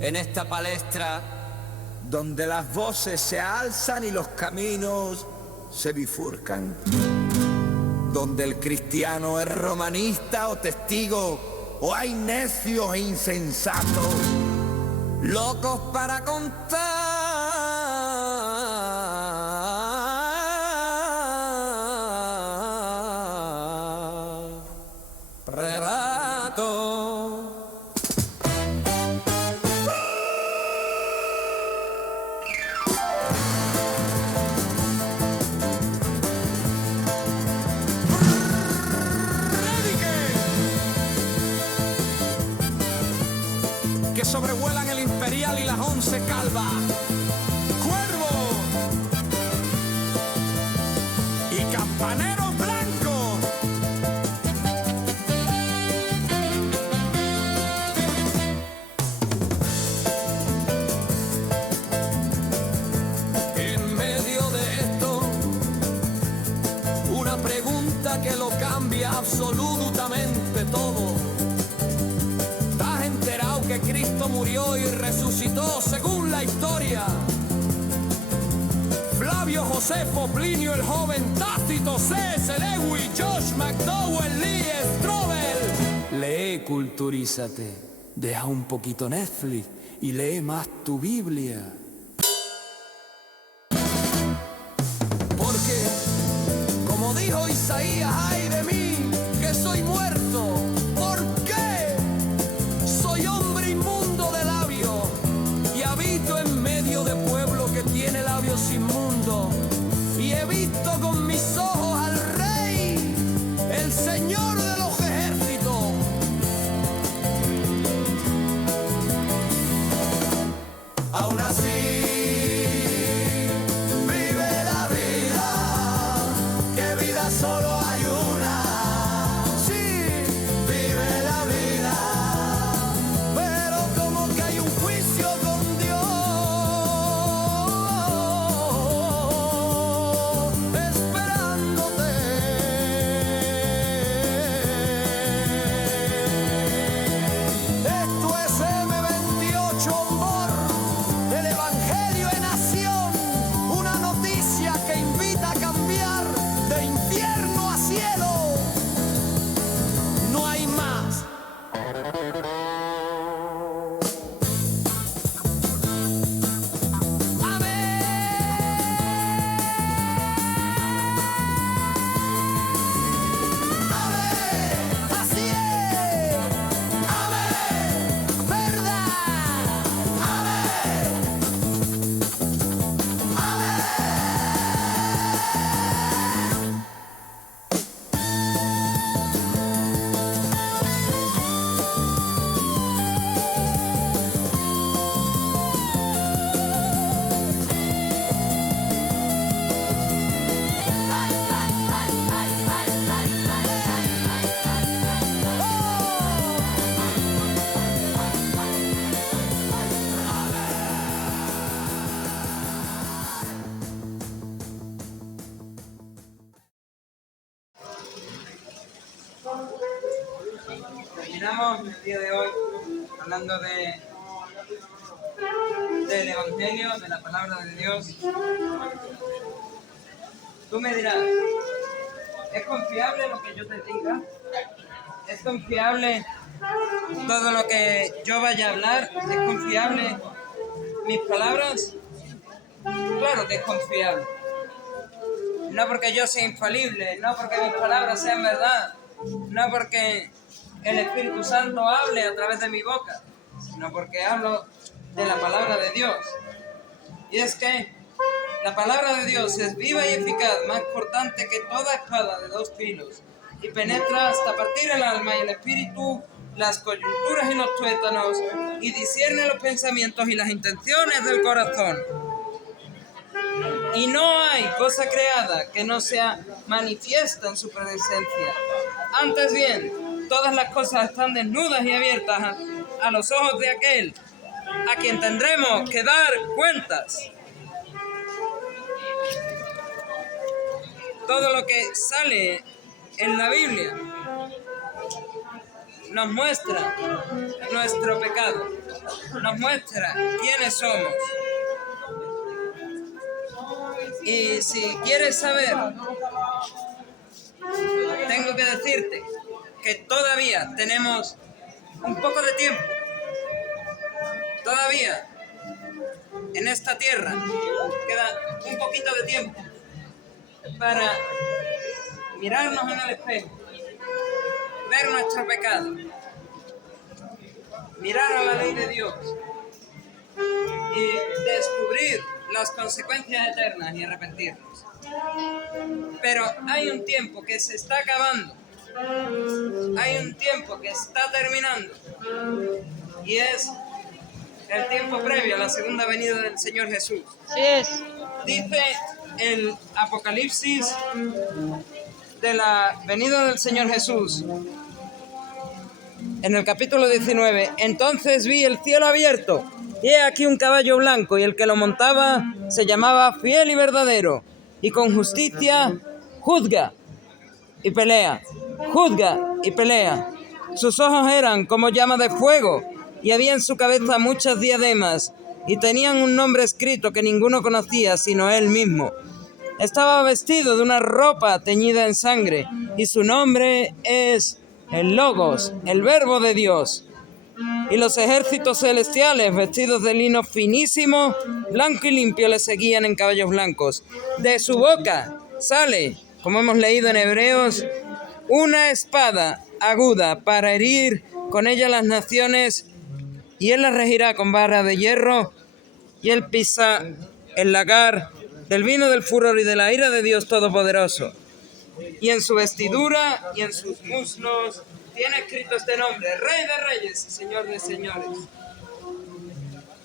en esta palestra donde las voces se alzan y los caminos se bifurcan, donde el cristiano es romanista o testigo, o hay necios e insensatos, locos para contar relatos. Que sobrevuelan el Imperial y las 11 calvas. Cuervo y campaneros blancos. En medio de esto, una pregunta que lo cambia absolutamente todo. Que Cristo murió y resucitó según la historia. Flavio Josefo, Plinio el Joven, Tácito, C.S. Lewis, Josh McDowell, Lee Strobel. Lee, culturízate, deja un poquito Netflix y lee más tu Biblia. Porque, como dijo Isaías, ay de mí, que soy muerto. Tiene labios inmundos y he visto con mis ojos al Rey, el Señor de los ejércitos. Aún así vive la vida, que vida solo hay una. Sí, vive la vida, pero como que hay un juicio con Dios. Terminamos el día de hoy hablando del Evangelio, de la palabra de Dios. Tú me dirás, ¿es confiable lo que yo te diga? ¿Es confiable todo lo que yo vaya a hablar? ¿Es confiable mis palabras? Claro que es confiable. No porque yo sea infalible, no porque mis palabras sean verdad, no porque el Espíritu Santo hable a través de mi boca, sino porque hablo de la palabra de Dios. Y es que la palabra de Dios es viva y eficaz, más cortante que toda espada de 2 filos, y penetra hasta partir el alma y el espíritu, las coyunturas y los tuétanos, y discierne los pensamientos y las intenciones del corazón. Y no hay cosa creada que no sea manifiesta en su presencia. Antes bien, todas las cosas están desnudas y abiertas a los ojos de aquel a quien tendremos que dar cuentas. Todo lo que sale en la Biblia nos muestra nuestro pecado, nos muestra quiénes somos. Y si quieres saber, tengo que decirte que todavía tenemos un poco de tiempo. Todavía en esta tierra queda un poquito de tiempo para mirarnos en el espejo, ver nuestro pecado, mirar a la ley de Dios y descubrir las consecuencias eternas y arrepentirnos. Pero hay un tiempo que se está acabando, hay un tiempo que está terminando, y es el tiempo previo a la segunda venida del Señor Jesús. Así es. Dice el Apocalipsis de la venida del Señor Jesús, en el capítulo 19, entonces vi el cielo abierto, y he aquí un caballo blanco, y el que lo montaba se llamaba Fiel y Verdadero, y con justicia juzga y pelea, juzga y pelea. Sus ojos eran como llama de fuego, y había en su cabeza muchas diademas, y tenían un nombre escrito que ninguno conocía sino él mismo. Estaba vestido de una ropa teñida en sangre, y su nombre es el Logos, el Verbo de Dios. Y los ejércitos celestiales, vestidos de lino finísimo, blanco y limpio, le seguían en caballos blancos. De su boca sale, como hemos leído en Hebreos, una espada aguda para herir con ella las naciones, y él las regirá con vara de hierro, y él pisa el lagar del vino del furor y de la ira de Dios Todopoderoso. Y en su vestidura y en sus muslos tiene escrito este nombre: Rey de Reyes y Señor de Señores.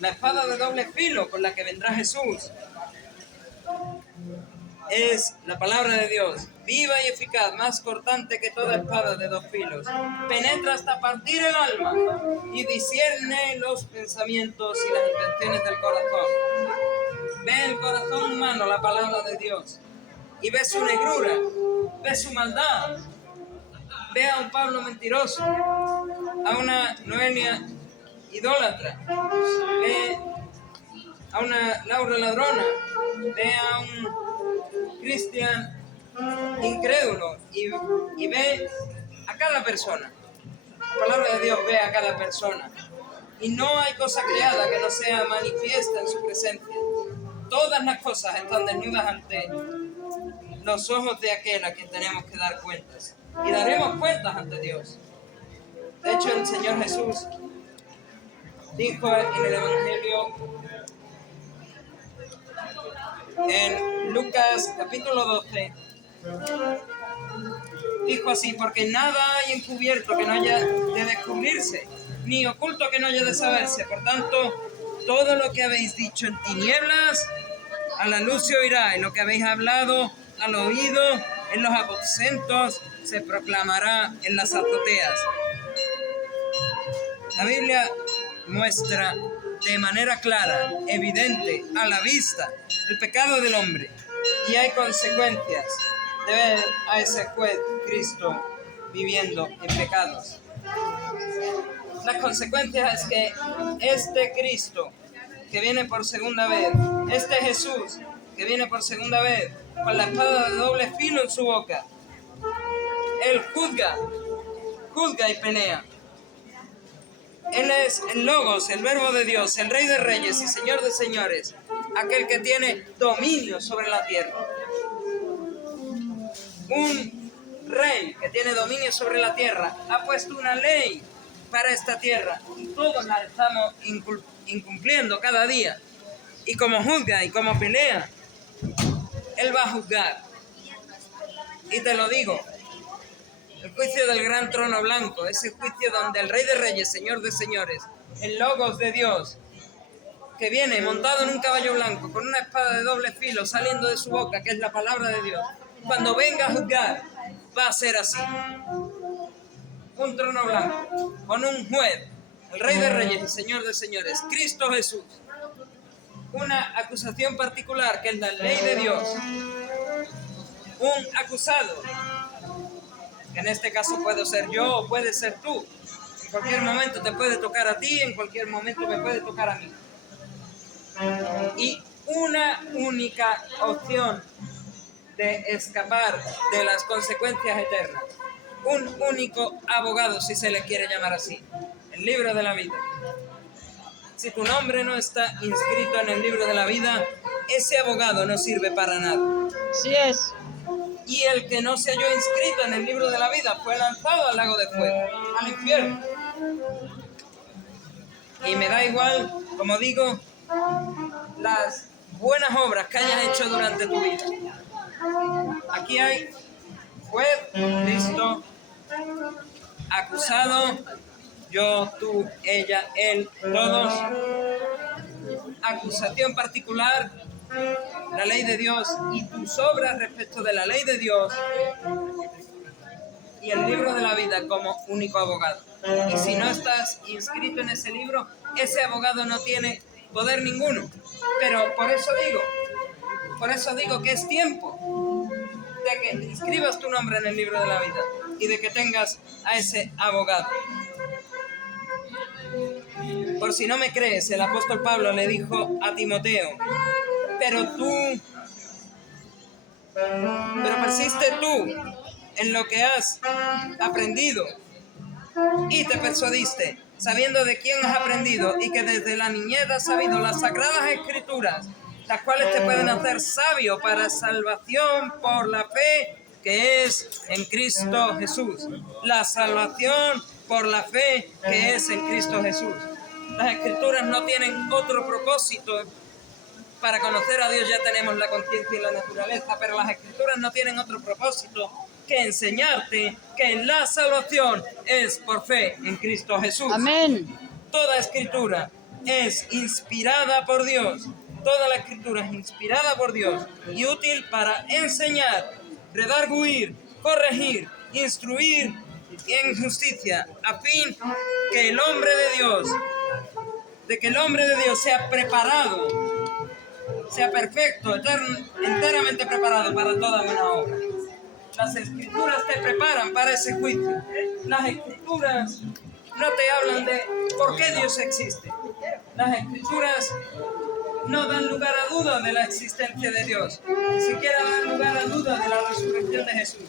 La espada de doble filo con la que vendrá Jesús es la palabra de Dios, viva y eficaz, más cortante que toda espada de dos filos. Penetra hasta partir el alma y discierne los pensamientos y las intenciones del corazón. Ve el corazón humano la palabra de Dios y ve su negrura, ve su maldad, ve a un Pablo mentiroso, a una Noelia idólatra, ve a una Laura ladrona, ve a un Cristian incrédulo y ve a cada persona. La palabra de Dios ve a cada persona. Y no hay cosa creada que no sea manifiesta en su presencia. Todas las cosas están desnudas ante los ojos de aquel a quien tenemos que dar cuentas. Y daremos cuentas ante Dios. De hecho, el Señor Jesús dijo en el Evangelio, en Lucas capítulo 12, dijo así: porque nada hay encubierto que no haya de descubrirse, ni oculto que no haya de saberse. Por tanto, todo lo que habéis dicho en tinieblas, a la luz se oirá, y lo que habéis hablado al oído en los aposentos se proclamará en las azoteas. La Biblia muestra de manera clara, evidente, a la vista, el pecado del hombre, y hay consecuencias de ver a ese juez Cristo viviendo en pecados. Las consecuencias es que este Cristo que viene por segunda vez, este Jesús que viene por segunda vez con la espada de doble filo en su boca, él juzga y pelea. Él es el Logos, el Verbo de Dios, el Rey de Reyes y Señor de Señores, aquel que tiene dominio sobre la tierra. Un rey que tiene dominio sobre la tierra ha puesto una ley para esta tierra y todos la estamos incumpliendo cada día. Y como juzga y como pelea, él va a juzgar. Y te lo digo, el juicio del gran trono blanco, ese juicio donde el Rey de Reyes, Señor de Señores, el Logos de Dios, que viene montado en un caballo blanco, con una espada de doble filo saliendo de su boca, que es la palabra de Dios, cuando venga a juzgar, va a ser así. Un trono blanco, con un juez, el Rey de Reyes y Señor de Señores, Cristo Jesús. Una acusación particular, que es la ley de Dios. Un acusado, que en este caso puedo ser yo o puede ser tú, En cualquier momento te puede tocar a ti, en cualquier momento me puede tocar a mí. Y una única opción de escapar de las consecuencias eternas. Un único abogado, si se le quiere llamar así. El libro de la vida. Si tu nombre no está inscrito en el libro de la vida, ese abogado no sirve para nada. Así es. Y el que no se halló inscrito en el libro de la vida fue lanzado al lago de fuego, al infierno. Y me da igual, como digo, las buenas obras que hayas hecho durante tu vida. Aquí hay juez, listo, acusado, yo, tú, ella, él, todos. Acusación particular, la ley de Dios y tus obras respecto de la ley de Dios y el libro de la vida como único abogado. Y si no estás inscrito en ese libro, ese abogado no tiene poder ninguno. Pero por eso digo que es tiempo de que inscribas tu nombre en el libro de la vida y de que tengas a ese abogado. Por si no me crees, el apóstol Pablo le dijo a Timoteo, pero persiste tú en lo que has aprendido y te persuadiste, sabiendo de quién has aprendido y que desde la niñez has sabido las sagradas escrituras, las cuales te pueden hacer sabio para salvación por la fe que es en Cristo Jesús. La salvación por la fe que es en Cristo Jesús. Las escrituras no tienen otro propósito. Para conocer a Dios ya tenemos la conciencia y la naturaleza, pero las escrituras no tienen otro propósito que enseñarte que la salvación es por fe en Cristo Jesús. Amén. Toda escritura es inspirada por Dios. Toda la escritura es inspirada por Dios y útil para enseñar, redarguir, corregir, instruir en justicia, a fin que el hombre de Dios sea preparado, sea perfecto, enteramente preparado para toda buena obra. Las escrituras te preparan para ese juicio. Las escrituras no te hablan de por qué Dios existe. Las escrituras no dan lugar a duda de la existencia de Dios, ni siquiera dan lugar a duda de la resurrección de Jesús.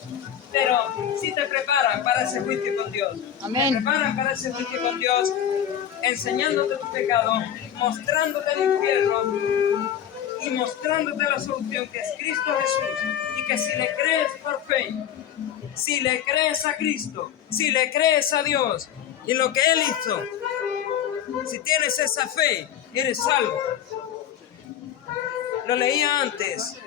Pero sí te preparan para ese juicio con Dios. Amén. Te preparan para ese juicio con Dios, enseñándote tu pecado, mostrándote el infierno y mostrándote la solución que es Cristo Jesús. Y que si le crees por fe, si le crees a Cristo, si le crees a Dios y lo que Él hizo, si tienes esa fe, eres salvo. Lo leía antes,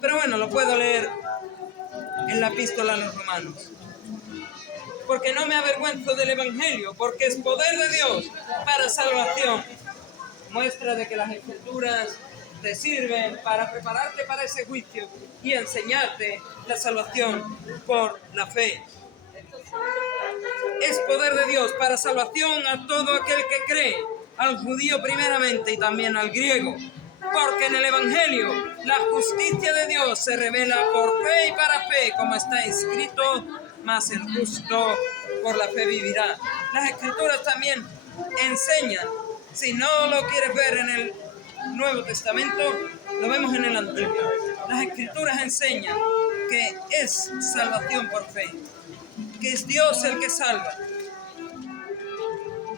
pero bueno, lo puedo leer en la epístola a los Romanos. Porque no me avergüenzo del Evangelio, porque es poder de Dios para salvación. Muestra de que las escrituras te sirven para prepararte para ese juicio y enseñarte la salvación por la fe. Es poder de Dios para salvación a todo aquel que cree, al judío primeramente y también al griego. Porque en el Evangelio la justicia de Dios se revela por fe y para fe, como está escrito, mas el justo por la fe vivirá. Las escrituras también enseñan, si no lo quieres ver en el Nuevo Testamento, lo vemos en el Antiguo. Las escrituras enseñan que es salvación por fe, que es Dios el que salva.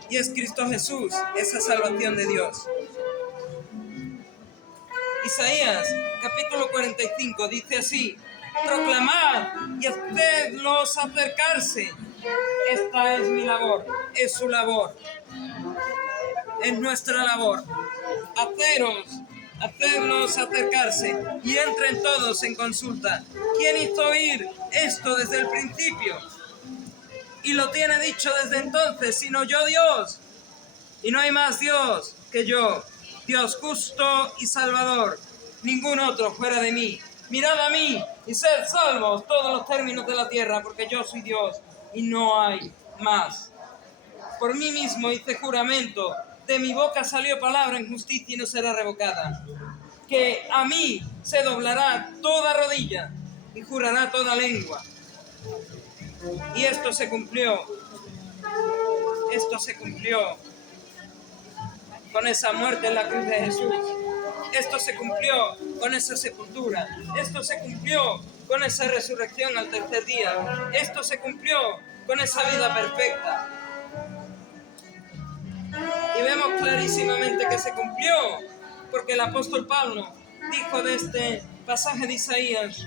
Y es Cristo Jesús, esa salvación de Dios. Isaías, capítulo 45, dice así: proclamad y hacedlos acercarse. Esta es mi labor, es su labor, es nuestra labor. Hacedlos acercarse y entren todos en consulta. ¿Quién hizo oír esto desde el principio? Y lo tiene dicho desde entonces, sino yo, Dios. Y no hay más Dios que yo, Dios justo y salvador, ningún otro fuera de mí. Mirad a mí y sed salvos todos los términos de la tierra, porque yo soy Dios y no hay más. Por mí mismo hice juramento, de mi boca salió palabra en justicia y no será revocada. Que a mí se doblará toda rodilla y jurará toda lengua. Y esto se cumplió con esa muerte en la cruz de Jesús. Esto se cumplió con esa sepultura. Esto se cumplió con esa resurrección al tercer día. Esto se cumplió con esa vida perfecta. Y vemos clarísimamente que se cumplió, porque el apóstol Pablo dijo de este pasaje de Isaías: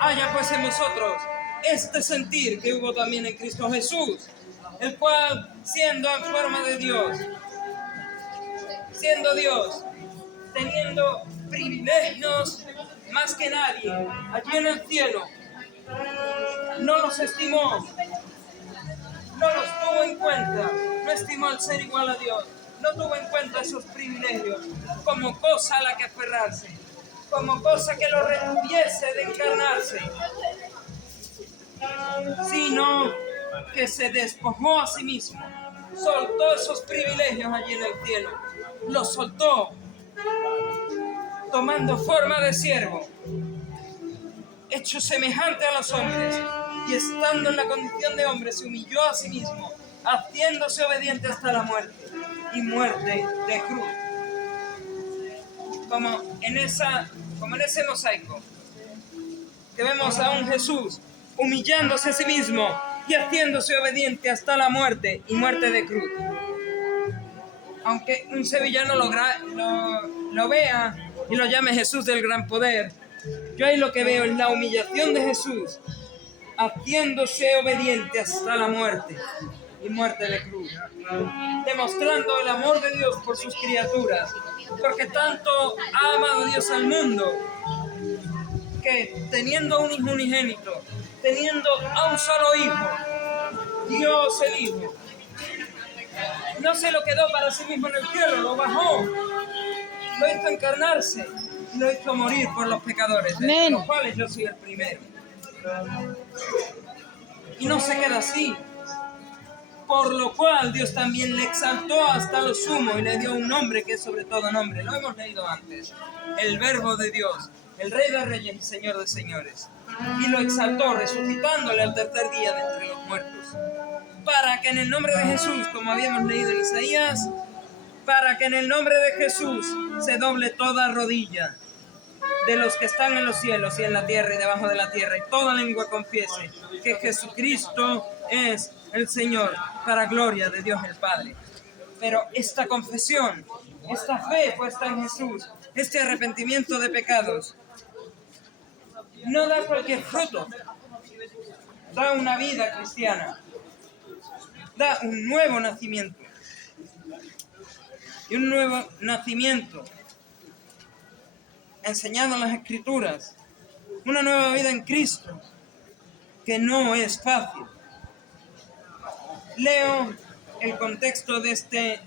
haya pues en vosotros este sentir que hubo también en Cristo Jesús, el cual, siendo en forma de Dios, siendo Dios, teniendo privilegios más que nadie allí en el cielo, no los estimó, no los tuvo en cuenta, no estimó el ser igual a Dios, no tuvo en cuenta esos privilegios como cosa a la que aferrarse, como cosa que lo retuviese de encarnarse, sino que se despojó a sí mismo, soltó esos privilegios allí en el cielo, los soltó, tomando forma de siervo, hecho semejante a los hombres, y estando en la condición de hombre, se humilló a sí mismo, haciéndose obediente hasta la muerte, y muerte de cruz. Como en ese mosaico, que vemos a un Jesús humillándose a sí mismo y haciéndose obediente hasta la muerte, y muerte de cruz. Aunque un sevillano lo vea y lo llame Jesús del gran poder, yo ahí lo que veo es la humillación de Jesús, haciéndose obediente hasta la muerte y muerte de cruz, demostrando el amor de Dios por sus criaturas, porque tanto ha amado Dios al mundo, que teniendo un hijo unigénito, teniendo a un solo hijo, Dios el Hijo, no se lo quedó para sí mismo en el cielo, lo bajó, lo hizo encarnarse y lo hizo morir por los pecadores, de los cuales yo soy el primero. Y no se queda así, por lo cual Dios también le exaltó hasta lo sumo y le dio un nombre que es sobre todo nombre. Lo hemos leído antes, el Verbo de Dios, el Rey de Reyes y Señor de Señores. Y lo exaltó, resucitándole al tercer día de entre los muertos, para que en el nombre de Jesús, como habíamos leído en Isaías, para que en el nombre de Jesús se doble toda rodilla de los que están en los cielos y en la tierra y debajo de la tierra, y toda lengua confiese que Jesucristo es el Señor, para gloria de Dios el Padre. Pero esta confesión, esta fe puesta en Jesús, este arrepentimiento de pecados, no da cualquier fruto, da una vida cristiana, da un nuevo nacimiento. Y un nuevo nacimiento enseñado en las Escrituras, una nueva vida en Cristo, que no es fácil. Leo el contexto de este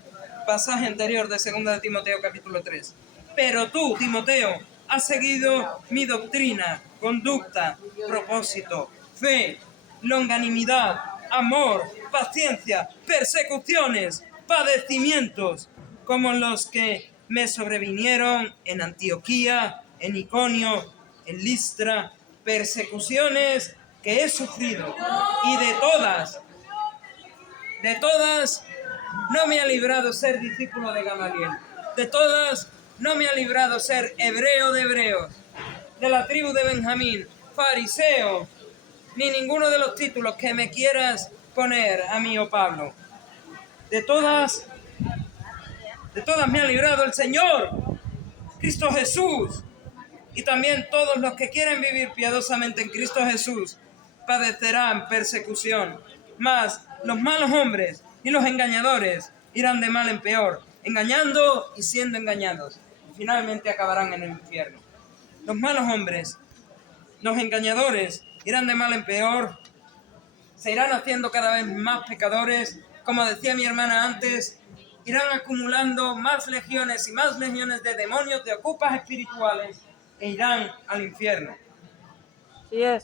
pasaje anterior de 2 de Timoteo capítulo 3. Pero tú, Timoteo, has seguido mi doctrina, conducta, propósito, fe, longanimidad, amor, paciencia, persecuciones, padecimientos, como los que me sobrevinieron en Antioquía, en Iconio, en Listra, persecuciones que he sufrido, y de todas no me ha librado ser discípulo de Gamaliel, de todas no me ha librado ser hebreo de hebreos, de la tribu de Benjamín, fariseo, ni ninguno de los títulos que me quieras poner a mí, oh Pablo. De todas me ha librado el Señor, Cristo Jesús, y también todos los que quieren vivir piadosamente en Cristo Jesús padecerán persecución. Mas los malos hombres y los engañadores irán de mal en peor, engañando y siendo engañados, y finalmente acabarán en el infierno. Los malos hombres, los engañadores, irán de mal en peor, se irán haciendo cada vez más pecadores, como decía mi hermana antes, irán acumulando más legiones y más legiones de demonios, de ocupas espirituales, e irán al infierno.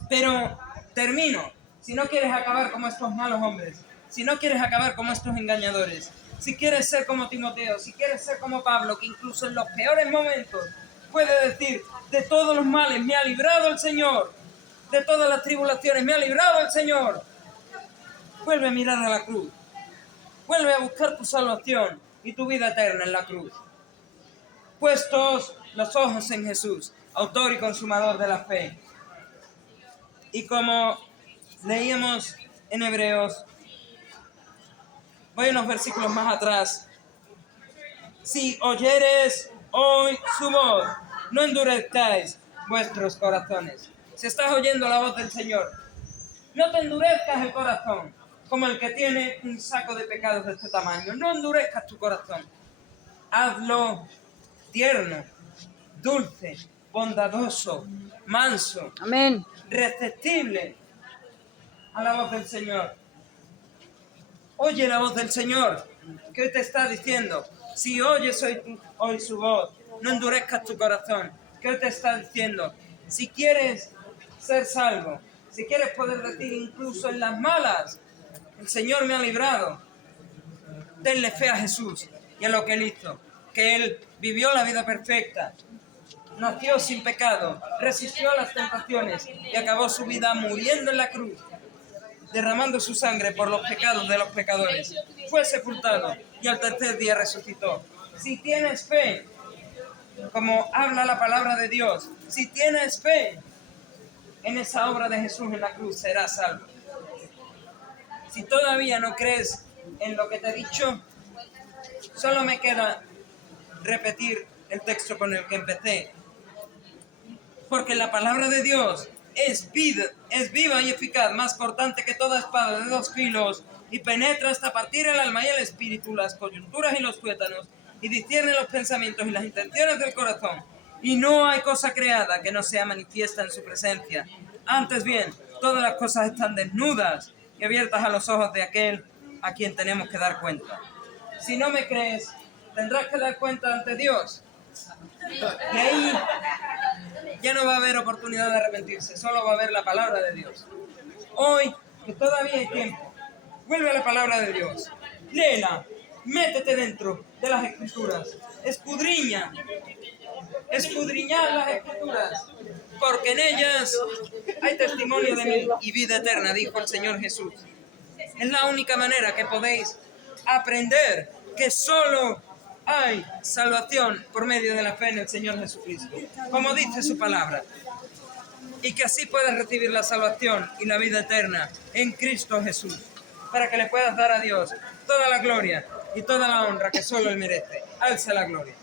Pero termino. Si no quieres acabar como estos malos hombres, si no quieres acabar como estos engañadores, si quieres ser como Timoteo, si quieres ser como Pablo, que incluso en los peores momentos puede decir: de todos los males me ha librado el Señor, De todas las tribulaciones me ha librado el Señor. Vuelve a mirar a la cruz. Vuelve a buscar tu salvación y tu vida eterna en la cruz. Puestos los ojos en Jesús, autor y consumador de la fe. Y como leíamos en Hebreos, voy unos versículos más atrás. Si oyeres hoy su voz, no endurezcáis vuestros corazones. Si estás oyendo la voz del Señor, no te endurezcas el corazón, como el que tiene un saco de pecados de este tamaño. No endurezcas tu corazón. Hazlo tierno, dulce, bondadoso, manso, Amén. receptible a la voz del Señor. Oye la voz del Señor, que hoy te está diciendo. Si oyes hoy su voz, no endurezcas tu corazón, que hoy te está diciendo. Si quieres ser salvo, si quieres poder decir incluso en las malas, el Señor me ha librado, denle fe a Jesús y a lo que Él hizo, que Él vivió la vida perfecta, nació sin pecado, resistió a las tentaciones y acabó su vida muriendo en la cruz, derramando su sangre por los pecados de los pecadores. Fue sepultado y al tercer día resucitó. Si tienes fe, como habla la palabra de Dios, si tienes fe en esa obra de Jesús en la cruz, serás salvo. Si todavía no crees en lo que te he dicho, solo me queda repetir el texto con el que empecé. Porque la palabra de Dios es viva y eficaz, más cortante que toda espada de 2 filos, y penetra hasta partir el alma y el espíritu, las coyunturas y los tuétanos, y discierne los pensamientos y las intenciones del corazón. Y no hay cosa creada que no sea manifiesta en su presencia. Antes bien, todas las cosas están desnudas y abiertas a los ojos de aquel a quien tenemos que dar cuenta. Si no me crees, tendrás que dar cuenta ante Dios. Y ahí ya no va a haber oportunidad de arrepentirse, solo va a haber la palabra de Dios. Hoy, que todavía hay tiempo, vuelve a la palabra de Dios, léela, métete dentro de las Escrituras, escudriñad las Escrituras, porque en ellas hay testimonio de mí y vida eterna, dijo el Señor Jesús. Es la única manera que podéis aprender que solo hay salvación por medio de la fe en el Señor Jesucristo, como dice su palabra, y que así puedas recibir la salvación y la vida eterna en Cristo Jesús, para que le puedas dar a Dios toda la gloria y toda la honra que solo Él merece. Alza la gloria.